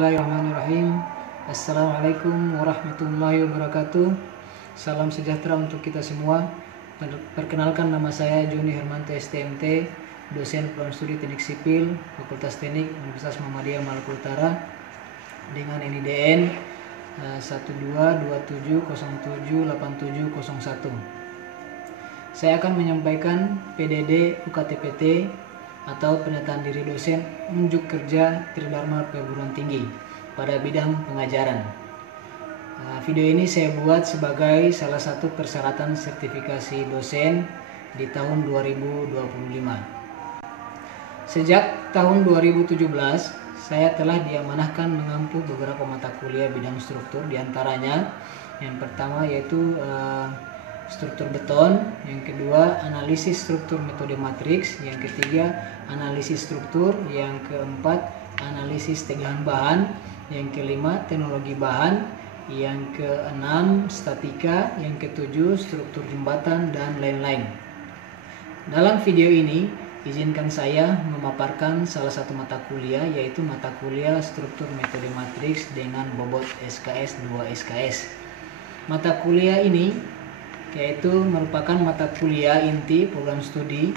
Bismillahirrahmanirrahim. Assalamualaikum warahmatullahi wabarakatuh. Salam sejahtera untuk kita semua. Perkenalkan, nama saya Joni Hermanto STMT, dosen program studi Teknik Sipil, Fakultas Teknik Universitas Muhammadiyah Maluku Utara, dengan NIDN 1227078701. Saya akan menyampaikan PDD UKTPT atau pernyataan diri dosen unjuk kerja Tridharma Perguruan Tinggi pada bidang pengajaran. Video ini saya buat sebagai salah satu persyaratan sertifikasi dosen di tahun 2025. Sejak tahun 2017, saya telah diamanahkan mengampu beberapa mata kuliah bidang struktur, diantaranya yang pertama yaitu struktur beton, yang kedua analisis struktur metode matriks, yang ketiga analisis struktur, yang keempat analisis tegangan bahan, yang kelima teknologi bahan, yang keenam statika, yang ketujuh struktur jembatan, dan lain-lain. Dalam video ini izinkan saya memaparkan salah satu mata kuliah, yaitu mata kuliah struktur metode matriks dengan bobot SKS 2 SKS. Mata kuliah ini yaitu merupakan mata kuliah inti program studi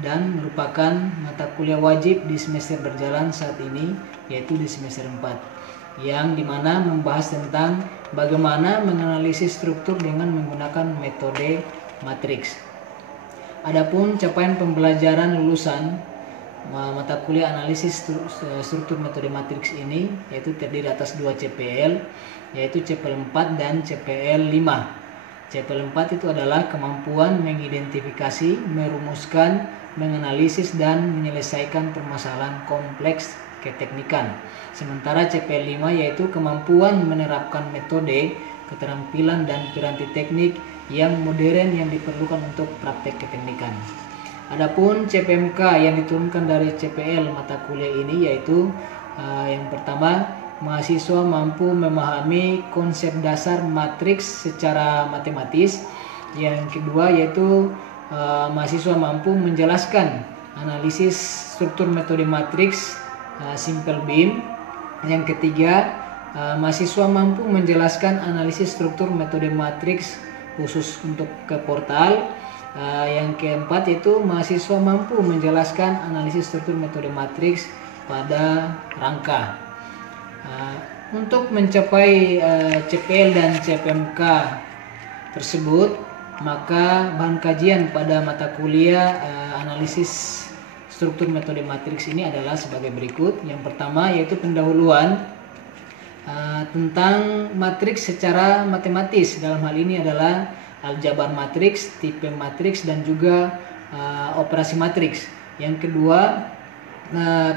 dan merupakan mata kuliah wajib di semester berjalan saat ini, yaitu di semester 4, yang dimana membahas tentang bagaimana menganalisis struktur dengan menggunakan metode matriks. Adapun capaian pembelajaran lulusan mata kuliah analisis struktur metode matriks ini yaitu terdiri atas 2 CPL, yaitu CPL 4 dan CPL 5. CPL 4 itu adalah kemampuan mengidentifikasi, merumuskan, menganalisis, dan menyelesaikan permasalahan kompleks keteknikan. Sementara CPL 5 yaitu kemampuan menerapkan metode, keterampilan, dan piranti teknik yang modern yang diperlukan untuk praktek keteknikan. Adapun CPMK yang diturunkan dari CPL mata kuliah ini yaitu yang pertama, mahasiswa mampu memahami konsep dasar matriks secara matematis. Yang kedua yaitu mahasiswa mampu menjelaskan analisis struktur metode matriks simple beam. Yang ketiga, mahasiswa mampu menjelaskan analisis struktur metode matriks khusus untuk ke portal. Yang keempat yaitu mahasiswa mampu menjelaskan analisis struktur metode matriks pada rangka. Untuk mencapai CPL dan CPMK tersebut, maka bahan kajian pada mata kuliah analisis struktur metode matriks ini adalah sebagai berikut. Yang pertama yaitu pendahuluan tentang matriks secara matematis. Dalam hal ini adalah aljabar matriks, tipe matriks, dan juga operasi matriks. Yang kedua,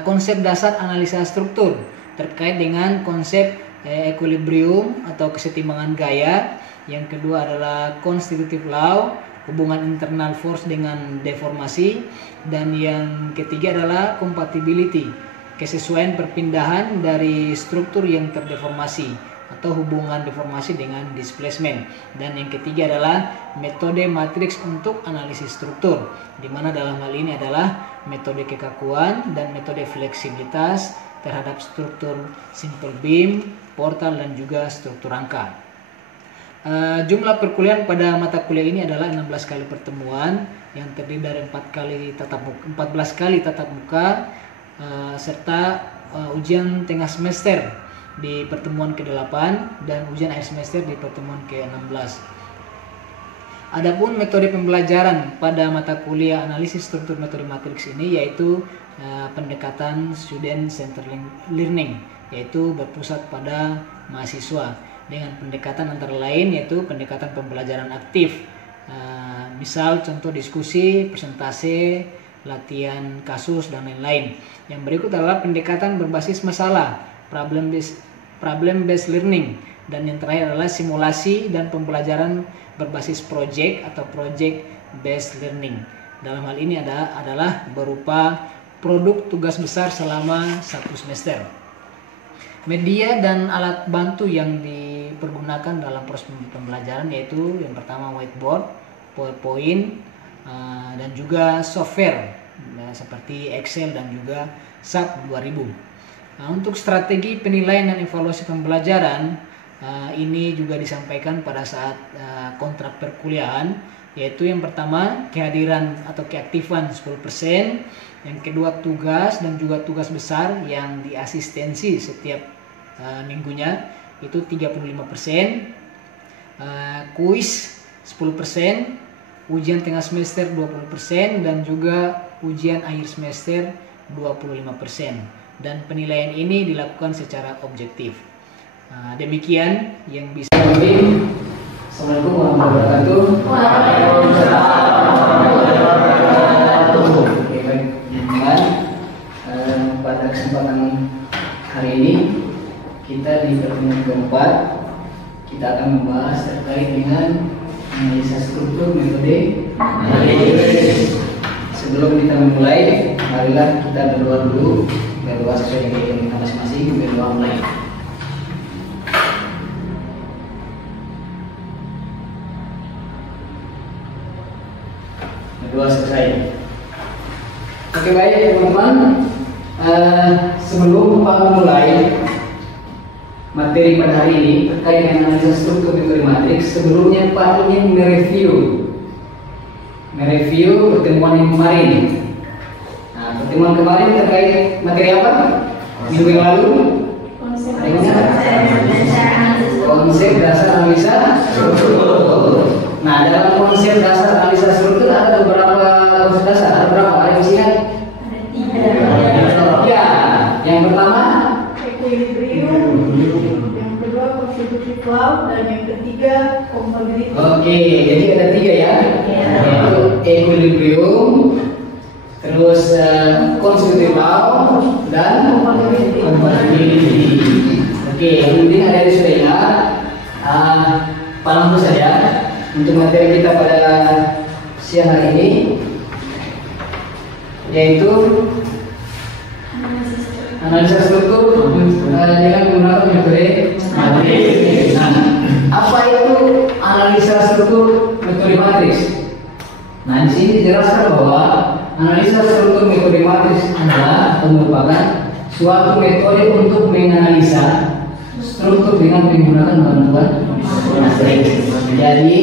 konsep dasar analisa struktur terkait dengan konsep equilibrium atau kesetimbangan gaya. Yang kedua adalah constitutive law, hubungan internal force dengan deformasi. Dan yang ketiga adalah compatibility, kesesuaian perpindahan dari struktur yang terdeformasi atau hubungan deformasi dengan displacement. Dan yang ketiga adalah metode matriks untuk analisis struktur, di mana dalam hal ini adalah metode kekakuan dan metode fleksibilitas terhadap struktur simple beam, portal, dan juga struktur rangka. Jumlah perkuliahan pada mata kuliah ini adalah 16 kali pertemuan yang terdiri dari 14 kali tatap muka serta ujian tengah semester di pertemuan ke-8 dan ujian akhir semester di pertemuan ke-16. Adapun metode pembelajaran pada mata kuliah analisis struktur metode matriks ini yaitu pendekatan student centered learning, yaitu berpusat pada mahasiswa dengan pendekatan antara lain yaitu pendekatan pembelajaran aktif, misal contoh diskusi, presentase, latihan kasus, dan lain-lain. Yang berikut adalah pendekatan berbasis masalah, problem based learning, dan yang terakhir adalah simulasi dan pembelajaran berbasis project atau project based learning. Dalam hal ini adalah berupa produk tugas besar selama 1 semester. Media dan alat bantu yang dipergunakan dalam proses pembelajaran yaitu yang pertama whiteboard, PowerPoint, dan juga software seperti Excel dan juga SAP 2000. Nah, untuk strategi penilaian dan evaluasi pembelajaran ini juga disampaikan pada saat kontrak perkuliahan, yaitu yang pertama kehadiran atau keaktifan 10%, yang kedua tugas dan juga tugas besar yang diasistensi setiap minggunya itu 35%, kuis 10%, ujian tengah semester 20%, dan juga ujian akhir semester 25%. Dan penilaian ini dilakukan secara objektif. Demikian yang bisa. Assalamualaikum warahmatullahi wabarakatuh. Pada kesempatan hari ini kita di pertemuan keempat kita akan membahas terkait dengan analisa struktur metode. Sebelum kita memulai, marilah kita berdoa dulu. Berdoa sesuai dengan kita masing-masing. Berdoa mulai. Berdoa selesai. Oke, baik teman-teman. Sebelum Pak memulai materi pada hari ini terkait dengan analisa struktur metode matriks, sebelumnya Pak ingin mereview pertemuan yang kemarin. Nah, pertemuan kemarin terkait materi apa? Minggu yang lalu? Konsep dasar analisa struktur. Nah, dalam konsep dasar analisa struktur ada beberapa konsep dasar. Ada berapa? Ada yang ingat? Ya, yang pertama equilibrium, yang kedua constitutive law, dan yang ketiga compatibility. Oke, jadi ada 3 ya, yaitu equilibrium, terus constitutive law, dan compatibility. Oke, yang penting ada di sudah ingat. Palang saja untuk materi kita pada siang hari ini, yaitu analisa struktur dengan menggunakan metode matriks. Nah, apa itu analisa struktur metode matriks? Nah, di sini dijelaskan bahwa analisa struktur metode matriks adalah merupakan suatu metode untuk menganalisa struktur dengan menggunakan bantuan matriks. Jadi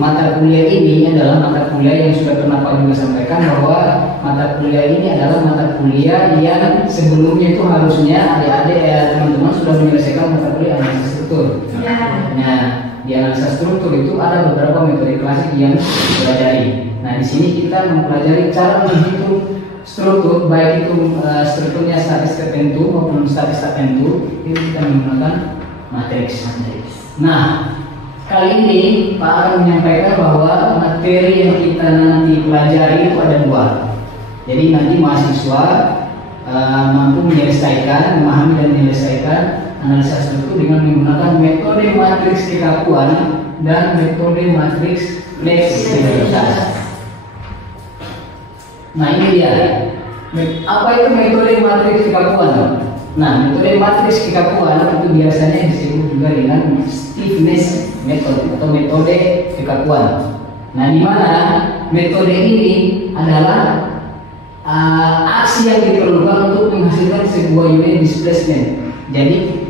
mata kuliah ini adalah mata kuliah yang sudah pernah Pak juga sampaikan bahwa mata kuliah ini adalah mata kuliah yang sebelumnya itu harusnya adik-adik teman-teman sudah menyelesaikan mata kuliah analisa struktur. Nah, di analisa struktur itu ada beberapa metode klasik yang dipelajari. Nah, di sini kita mempelajari cara menghitung struktur, baik itu strukturnya statis tertentu maupun statis tertentu, itu kita menggunakan matriks. Nah, kali ini Pak akan menyampaikan bahwa materi yang kita nanti pelajari itu ada 2. Jadi nanti mahasiswa mampu menyelesaikan, memahami dan menyelesaikan analisa struktur dengan menggunakan metode matriks kekakuan dan metode matriks fleksibilitas. Nah, ini dia. Apa itu metode matriks kekakuan? Nah, metode matriks kekakuan itu biasanya disebut juga dengan stiffness method atau metode kekakuan. Nah, di mana metode ini adalah aksi yang diperlukan untuk menghasilkan sebuah unit displacement. Jadi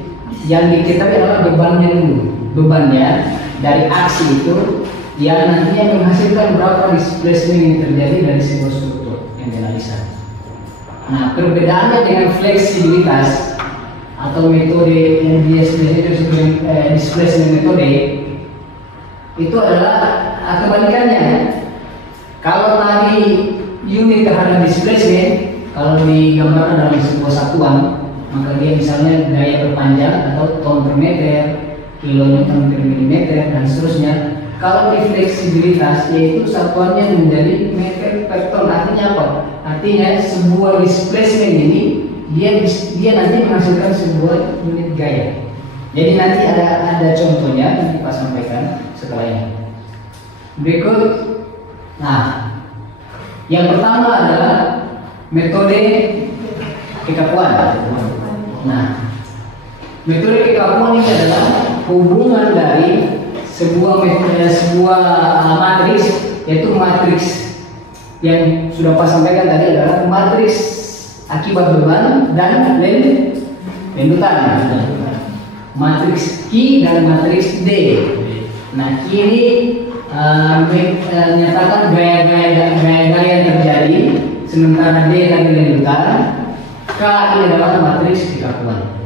yang diketahui adalah bebannya dulu. Bebannya dari aksi itu yang nantinya menghasilkan berapa displacement yang terjadi dari sebuah struktur yang dianalisa. Nah, perbedaannya dengan fleksibilitas atau metode yang biasanya disebut displacement metode itu adalah kebalikannya. Kalau tadi unit terhadap displacement, kalau digambarkan dalam sebuah satuan, maka dia misalnya gaya berpanjang atau ton per meter, kilonewton per milimeter, dan seterusnya. Kalau di fleksibilitas, yaitu satuannya menjadi meter per ton. Artinya apa? Artinya sebuah displacement ini dia nanti menghasilkan sebuah unit gaya. Jadi nanti ada contohnya yang kita sampaikan setelah ini. Berikut, nah, yang pertama adalah metode kekakuan. Nah, metode kekakuan ini adalah hubungan dari sebuah matriks, yaitu matriks yang sudah Pak sampaikan tadi adalah matriks akibat beban dan Lendutan. Matriks Q dan matriks D. Nah, Q ini menyatakan gaya-gaya yang terjadi, sementara D tadi lendutan. K ini adalah matriks kekakuan.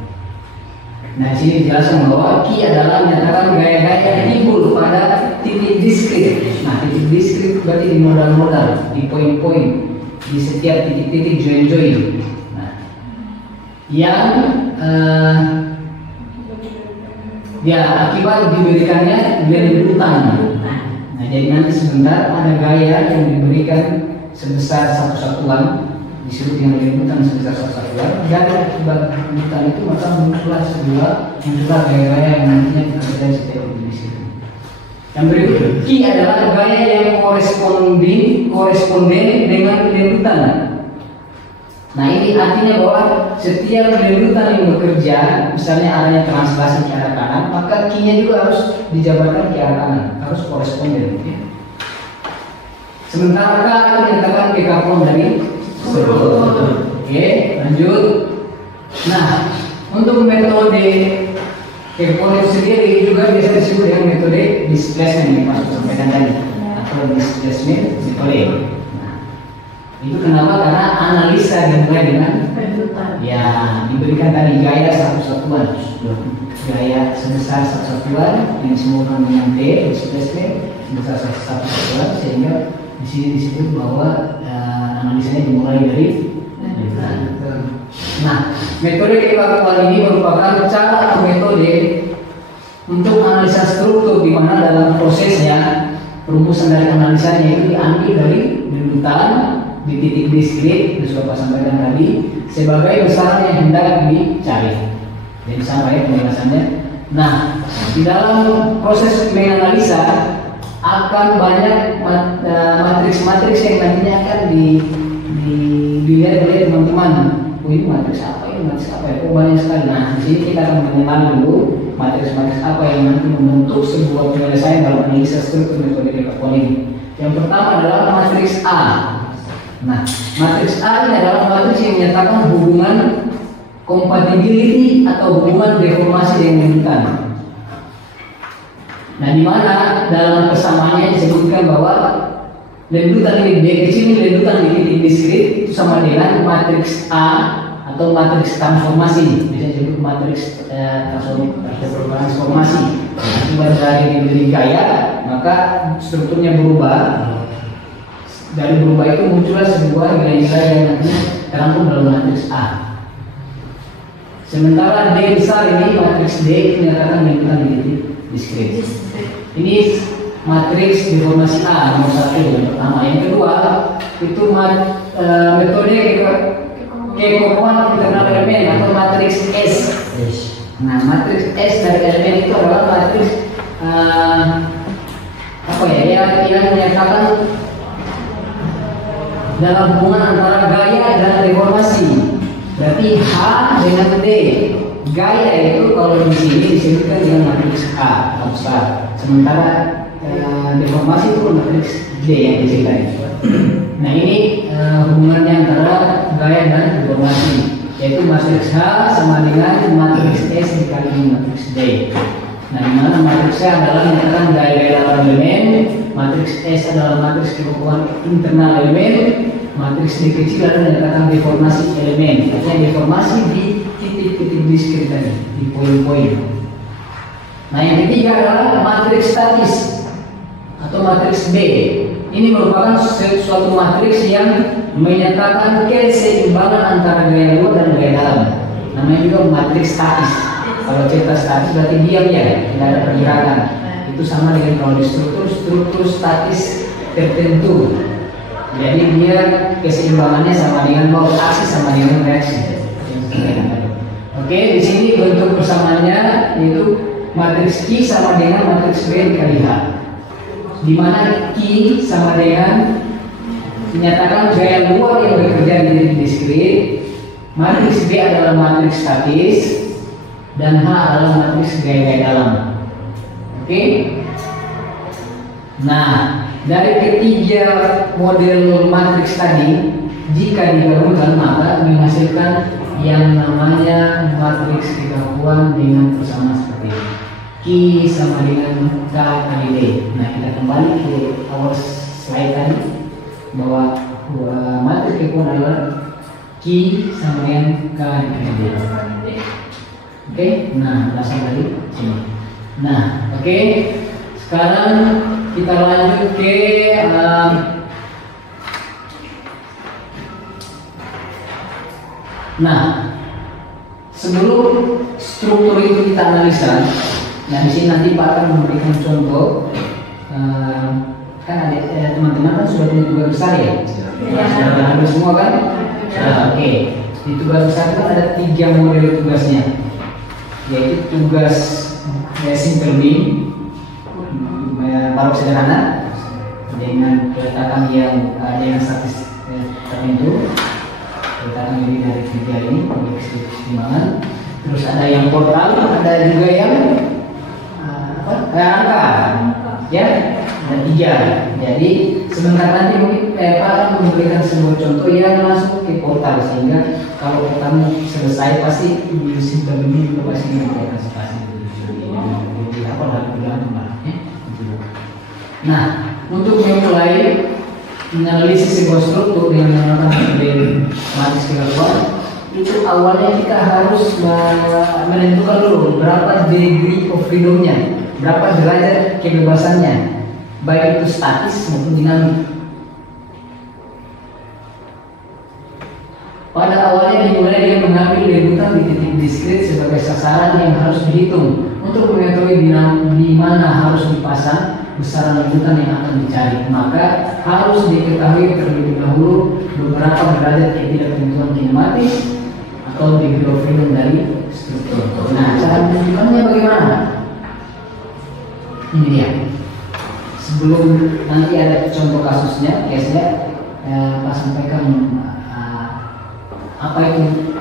Nah, sini dijelaskan bahwa Q adalah menyatakan gaya-gaya yang timbul pada titik diskrit. Nah, titik diskrit berarti di modal-modal, di poin-poin, di setiap titik-titik join-join. Nah, yang ya akibat diberikannya lendutan. Nah, jadi nanti sebentar ada gaya yang diberikan sebesar satu satuan, disebut dengan lendutan sebesar satu satuan, dan akibat lendutan itu maka muncullah gaya-gaya yang nantinya kita terjadi setiap kondisi. Yang berikut, Q adalah gaya yang koresponden dengan lendutan. Nah, ini artinya bahwa setiap lendutan yang bekerja, misalnya arahnya translasi ke arah kanan, maka Q-nya juga harus dijabarkan ke arah kanan, harus koresponden. Sementara K itu menyatakan kekakuan dari sebelum. Oke, lanjut. Nah, untuk metode kekakuan itu sendiri juga biasa disebut dengan metode displacement yang Mas sampaikan tadi, atau displacement metode. Itu kenapa? Karena analisa dimulai dengan ya diberikan tadi gaya satu satuan, gaya sebesar satu satuan yang disebutkan dengan D displacement sebesar satu satuan, sehingga di sini disebut bahwa analisanya dimulai dari. Nah, metode kekakuan ini merupakan cara atau metode untuk analisa struktur, di mana dalam prosesnya perumusan dari analisanya itu diambil dari lendutan di titik diskrit, sudah Pak sampaikan tadi, sebagai besaran yang hendak dicari. Jadi sama ya penjelasannya. Nah, di dalam proses menganalisa akan banyak matriks-matriks yang nantinya akan dilihat oleh teman-teman. Oh, ini matriks apa? Ini matriks apa? Oh, banyak sekali. Nah, di sini kita akan mengenal dulu matriks-matriks apa yang nanti membentuk sebuah penyelesaian dalam analisa struktur metode kekakuan ini. Yang pertama adalah matriks A. Nah, matriks A ini adalah matriks yang menyatakan hubungan compatibility atau hubungan deformasi dengan lendutan. Nah, di mana dalam persamaannya disebutkan bahwa lendutan ini D kecil ini lendutan di titik diskrit itu sama dengan matriks A atau matriks transformasi, biasanya disebut matriks transformasi. Akibat dari diberi gaya, maka strukturnya berubah. Dari berubah itu muncullah sebuah nilai-nilai yang nanti terangkum dalam matriks A. Sementara D besar ini, matriks D menyatakan lendutan di titik diskrit. Ini matriks deformasi A nomor 1 yang pertama. Yang kedua itu metode kekakuan internal elemen atau matriks S. Nah, matriks S dari elemen itu adalah matriks yang menyatakan dalam hubungan antara gaya dan deformasi. Berarti H dengan D. Gaya itu kalau di sini disebutkan dengan matriks A besar. Sementara deformasi itu matriks D yang diceritain. Nah, ini hubungannya antara gaya dan deformasi, yaitu matriks H sama dengan matriks S dikali matriks D. Nah, di mana matriks A adalah menyatakan gaya-gaya dalam elemen, matriks S adalah matriks kekakuan internal elemen, matriks D kecil adalah menyatakan deformasi elemen, artinya deformasi di titik-titik diskrit tadi, di poin-poin. Nah, yang ketiga adalah matriks statis atau matriks B. Ini merupakan suatu matriks yang menyatakan keseimbangan antara gaya luar dan gaya dalam. Namanya juga matriks statis. Kalau cerita statis berarti diam ya, tidak ada pergerakan. Itu sama dengan kalau di struktur statis tertentu. Jadi dia keseimbangannya sama dengan baut aksi sama dengan reaksi. Oke, di sini bentuk persamaannya yaitu matriks Q sama dengan matriks B dikali H. Di mana Q sama dengan menyatakan gaya luar yang bekerja di titik diskrit, matriks B adalah matriks statis, dan H adalah matriks gaya-gaya dalam. Oke. Nah, dari ketiga model matriks tadi, jika digabungkan maka menghasilkan yang namanya matriks kegabungan dengan persamaan seperti ini. Q sama dengan K kali D. Nah, kita kembali ke awal slide tadi bahwa matriks kegabungan adalah Q sama dengan K kali D. Oke, nah langsung dari sini. Nah, oke. Sekarang kita lanjut ke nah, sebelum struktur itu kita analisa, nah di sini nanti Pak akan memberikan contoh. Kan ada teman-teman kan sudah punya tugas besar ya? Sudah berhasil semua kan? Oke. Di tugas besar itu ada 3 model tugasnya, yaitu tugas simple beam, barok sederhana dengan peletakan yang dengan statis tertentu, peletakan lebih dari 3 ini untuk keseimbangan. Terus ada yang portal, ada juga yang angka, ya, ada 3. Jadi sebentar nanti mungkin Pak akan memberikan sebuah contoh yang masuk ke portal, sehingga kalau kamu selesai pasti di simple ini juga pasti memberikan spasi. Jadi apa lagi bilang kemarin? Nah, untuk memulai menganalisis sebuah struktur dengan menggunakan model matriks kegabungan, itu awalnya kita harus menentukan dulu berapa degree of freedom-nya, berapa derajat kebebasannya, baik itu statis maupun dinamik. Pada awalnya dimulai dengan mengambil liputan di titik diskrit sebagai sasaran yang harus dihitung untuk mengetahui di mana harus dipasang besaran liputan yang akan dicari. Maka harus diketahui terlebih dahulu beberapa derajat ketidaktentuan kinematis atau degree of freedom dari struktur. Nah, cara menentukannya bagaimana? Ini dia. Sebelum nanti ada contoh kasusnya, case-nya, Pak sampaikan apa itu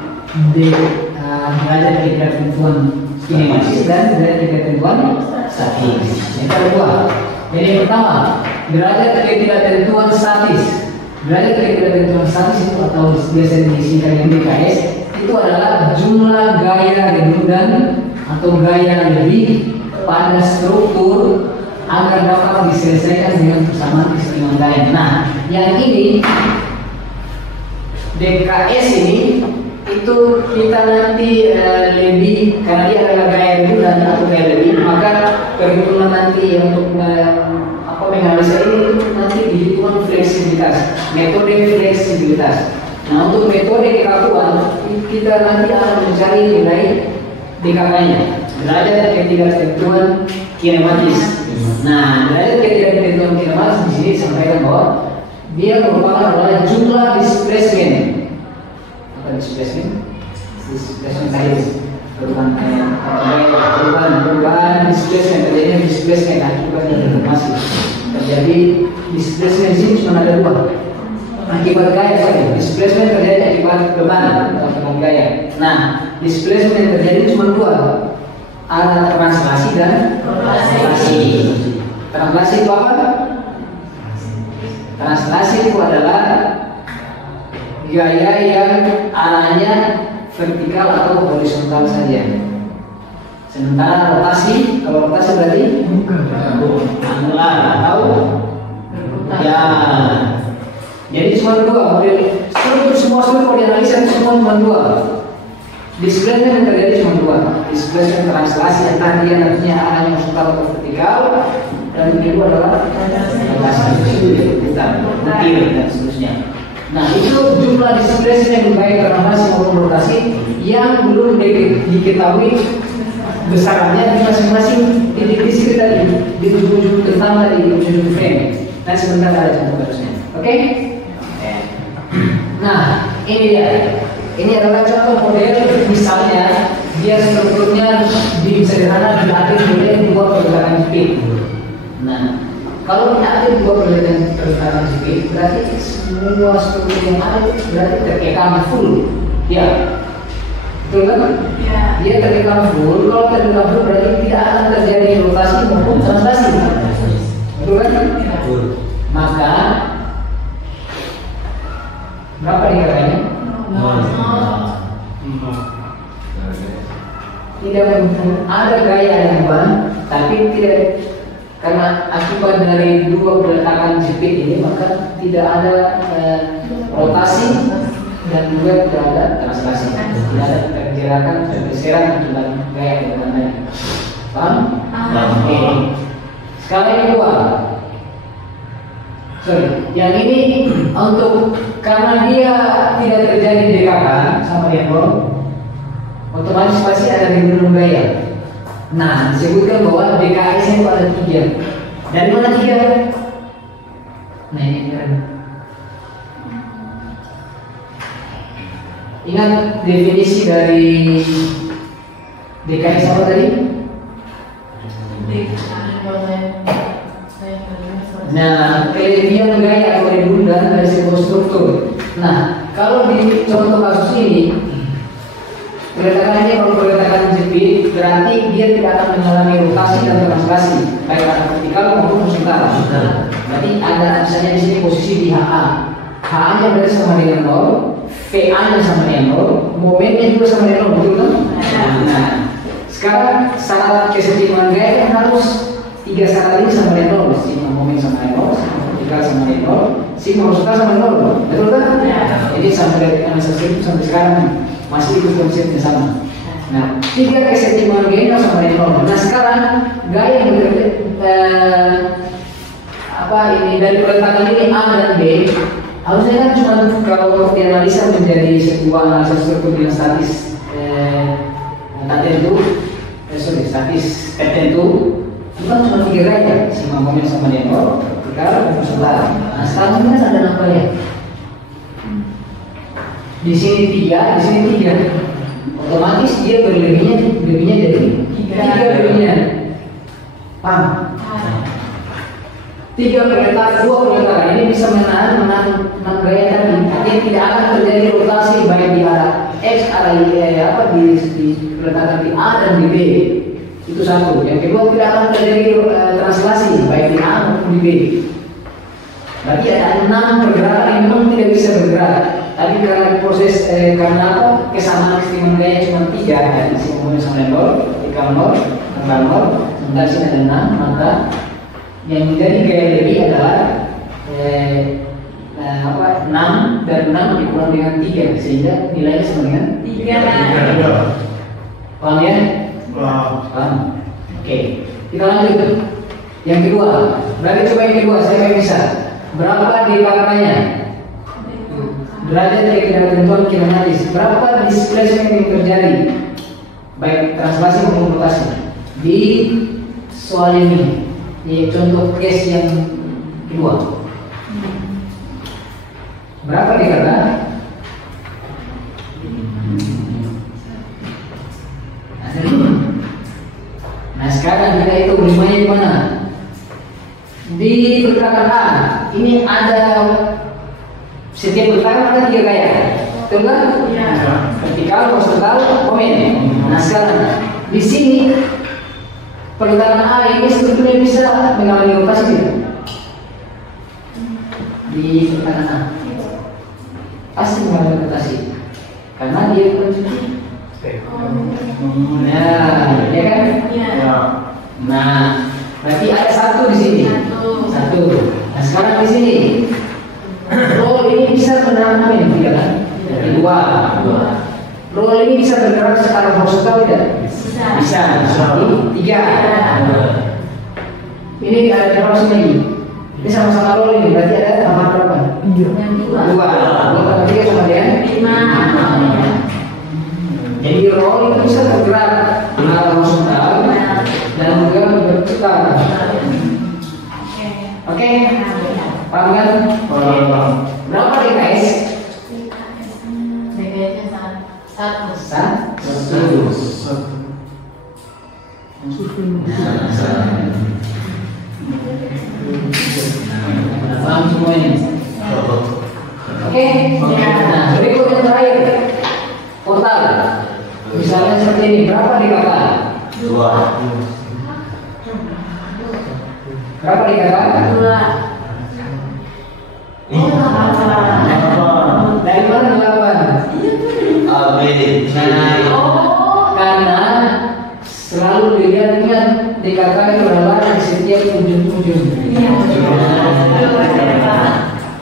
derajat ketidaktentuan kinematis dan derajat ketidaktentuan statis. Yang kedua, jadi yang pertama, derajat ketidaktentuan statis. Derajat ketidaktentuan statis itu atau biasa disingkat dengan DKS itu adalah jumlah gaya redundan atau gaya lebih pada struktur agar dapat diselesaikan dengan persamaan keseimbangan gaya. Nah, yang ini DKS ini itu kita nanti lebih, karena dia adalah gaya redundan atau gaya lebih, maka perhitungan nanti untuk menganalisa ini nanti dihitungan fleksibilitas, metode fleksibilitas. Nah, untuk metode kekakuan kita nanti akan mencari nilai DKK-nya, derajat ketidaktentuan kinematis. Nah, derajat ketidaktentuan kinematis di sini disampaikan bahwa dia merupakan adalah jumlah displacement. Apa displacement? Displacement tadi perubahan displacement, terjadinya displacement akibat deformasi. Terjadi displacement di sini cuma ada 2. Akibat gaya saja. Displacement terjadi akibat beban atau beban gaya. Nah, displacement yang terjadi cuma 2. Ada translasi dan translasi. Translasi itu apa? Translasi itu adalah gaya yang arahnya vertikal atau horizontal saja. Sementara rotasi, kalau rotasi berarti angular atau ya. Jadi cuma 2 model struktur, semua struktur dianalisa semua cuma 2. Displacement yang terjadi cuma 2. Displacement translasi yang tadi artinya arahnya horizontal atau vertikal, dan yang kedua adalah translasi dan seterusnya. Nah, itu jumlah displacement yang baik translasi maupun rotasi yang belum diketahui besarannya di masing-masing titik diskrit tadi, di ujung tentang tadi, di ujung frame. Dan sebentar ada contoh kasusnya. Oke? Nah, ini dia. Ini adalah contoh model, misalnya dia strukturnya di sederhana dilatih oleh 2 pergerakan speed. Nah, kalau dilatih 2 pergerakan speed, berarti semua struktur yang ada itu berarti terkekang full. Ya, betul kan? Ya. Dia terkekang full. Kalau terkekang full berarti tidak akan terjadi rotasi maupun translasi. Betul kan? Betul. Maka berapa dikatanya? Tidak ada gaya yang ban, tapi tidak, karena akibat dari dua peletakan jepit ini maka tidak ada rotasi dan juga tidak ada translasi, tidak ada pergerakan pergeseran akibat gaya yang tadi. Paham? Oke. Sekarang yang kedua. Sorry, yang ini untuk karena dia tidak terjadi dekakan sama diapol, otomatis pasti ada gunung gaya. Nah, disebutkan bahwa DKS itu ada 3. Dari mana 3? Nah, ini keren. Ingat definisi dari DKS apa tadi? Nah, kelebihan gaya atau redundan dari sebuah struktur. Nah, kalau di contoh kasus ini, peletakannya kalau peletakan jepit, berarti dia tidak akan mengalami rotasi dan translasi, baik vertikal maupun horizontal. Berarti ada misalnya di sini posisi di HA, HA-nya berarti sama dengan 0, VA-nya sama dengan 0, momennya juga sama dengan 0, betul kan? Nah, sekarang syarat kesetimbangan gaya harus 3 syarat ini sama dengan 0, sigma momen sama dengan 0, sigma vertikal sama dengan 0, sigma horizontal sama dengan 0, betul kan? Jadi sampai dari analisis itu sampai sekarang masih ikut konsepnya sama. Nah, 3 kesetimbangan gaya sama dengan 0. Nah, sekarang gaya yang ini dari peletakan ini A dan B, harusnya kan cuma kalau dianalisa menjadi sebuah analisis struktur yang statis statis tertentu, itu kan cuma 3 gaya, sigma momen sama dengan 0, vertikal dan horizontal. Nah, sekarang ini kan ada apa ya? Di sini 3, di sini 3. Otomatis dia lebihnya jadi 3 lebihnya. Paham? 3 peletakan, 2 peletakan ini bisa menahan gaya tadi. Artinya tidak akan terjadi rotasi baik di arah X, arah di peletakan di A dan di B. Itu satu. Yang kedua, tidak akan terjadi translasi baik di A maupun di B. Berarti ada 6 pergerakan yang memang tidak bisa bergerak. Tapi karena proses karena apa? Kesamaan kesetimbangan gaya cuma 3, ya, sigma momen sama dengan 0, vertikal 0, tanggal 0, sementara sini ada 6, maka yang menjadi gaya lebih adalah 6 dan 6 dikurang dengan 3 sehingga nilainya sama dengan 3. Paham ya? Paham. Oke, kita lanjut. Yang kedua, berarti coba yang kedua, saya bisa. Berapa dikatanya? Derajat dari ketentuan kinematis. Berapa displacement yang terjadi? Baik translasi maupun rotasi. Di soal ini, di contoh case yang kedua. Berapa dikata? Nah, sekarang kita hitung limanya di mana? Di pergerakan A, ini ada setiap pergerakan ada 3 gaya, betul kan? Ya. Vertikal, horizontal, momen. Nah, sekarang di sini pergerakan A ini sebetulnya bisa mengalami rotasi tidak? Di pergerakan A pasti mengalami rotasi karena dia berbentuk. Nah, ya kan? Ya. Nah, berarti ada 1 di sini. 1. Nah, sekarang di sini, roll ini bisa menahan momen, tidak kan? Jadi 2. Roll ini bisa bergerak secara horizontal tidak? Bisa. 3. Ini ada berapa lagi? Ini sama-sama roll ini, berarti ada tambah berapa? 2. 2 3 sama dengan 5. Jadi roll itu bisa bergerak dengan horizontal dan juga vertikal. Oke, paham kan? Berapa DKS? DKS-nya 1. 1. Paham semuanya? Oke. Nah, berikut yang terakhir. Total. Misalnya seperti ini, berapa dikata? 2. Berapa dikatakan? 2. Dari mana 8? A, B, C, D. Karena selalu dilihat ingat dikatakan itu adalah di setiap ujung-ujung.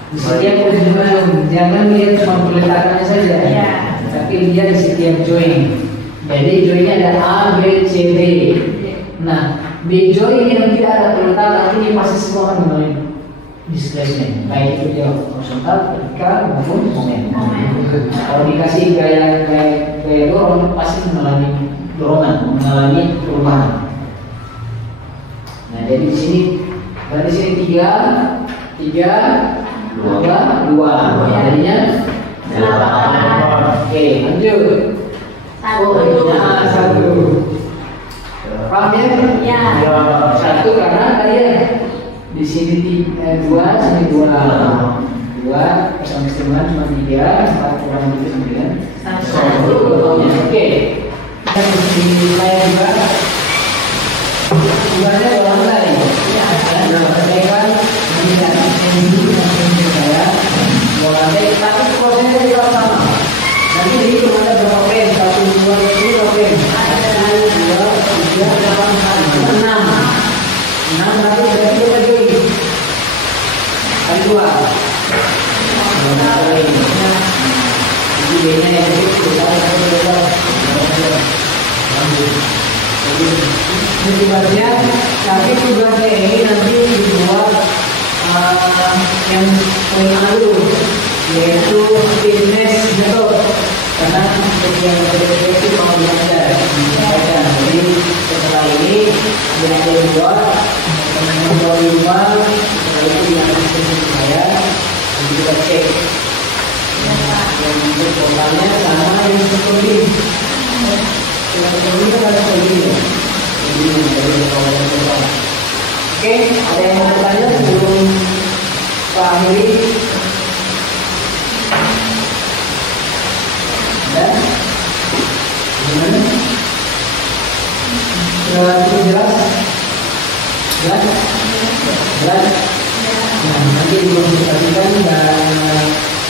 Di setiap ujung-ujung, jangan lihat cuma peletakannya saja, tapi lihat di setiap join. Jadi joinnya ada A, B, C, D. Nah, di join yang tidak ada peletakan ini pasti semua akan mengalami displacement, baik itu dia horizontal, vertikal maupun momen. Kalau dikasih gaya dorong pasti mengalami dorongan, mengalami perubahan. Nah, jadi di sini dari sini 3, 2, jadinya 8. Oke, lanjut. 1. Paham ya? Ya. 1 karena tadi ya di sini 2, sini 2 sama cuma 3, 4 kurang lebih 9. 1. Oke. Kita mesti nilai juga. Bukannya dua lantai. Saya kan tidak ini saya dua lantai, tapi prosesnya tetap sama. Nanti dihitung ada berapa frame, 1, 2, 3 frame. 1, 2, 3, 4, 5, 6. 6 berarti berarti kita join. Kali 2. Jadi B-nya yang itu tugasnya, tapi tugasnya ini nanti dibuat yang poin lalu, yaitu fitness method. Karena yang itu mau belajar, jadi setelah ini belajar dibuat, teman-teman di rumah, setelah itu yang saya, nanti kita cek. Yang untuk totalnya sama yang seperti ini. Yang seperti ini kan seperti ini. Oke, ada yang mau bertanya sebelum Pak Akhiri? Ada? Gimana? Sudah cukup jelas? Jelas? Jelas? Nah, nanti dikonsultasikan dan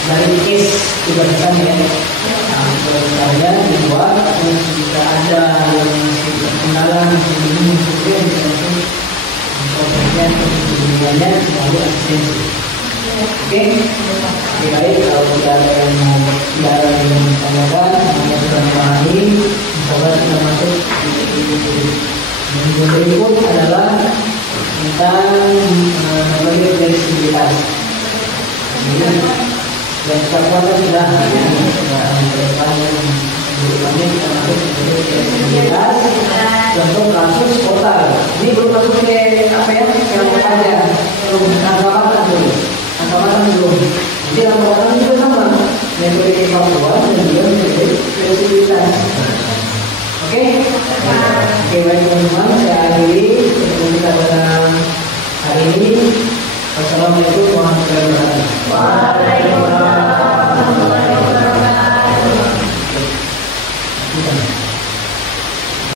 dari case juga bisa ya. Kalau kalian dibuat, jika ada yang kenalan ini seperti yang bisa prosesnya kemudiannya selalu asistensi. Oke, baik. Kalau tidak ada yang mau ditanyakan, semuanya sudah memahami. Insyaallah kita masuk minggu berikut adalah tentang bagi fleksibilitas. Dan kekuatan sudah sebelumnya kita masuk ke fleksibilitas. Contoh kasus portal. Ini belum masuk ke apa ya? Yang aja belum angka dulu. Angka belum. Jadi angka itu sama. Metode evaluasi dan juga metode fleksibilitas. Oke, baik teman-teman, saya akhiri pertemuan kita pada hari ini. Wassalamualaikum warahmatullahi wabarakatuh.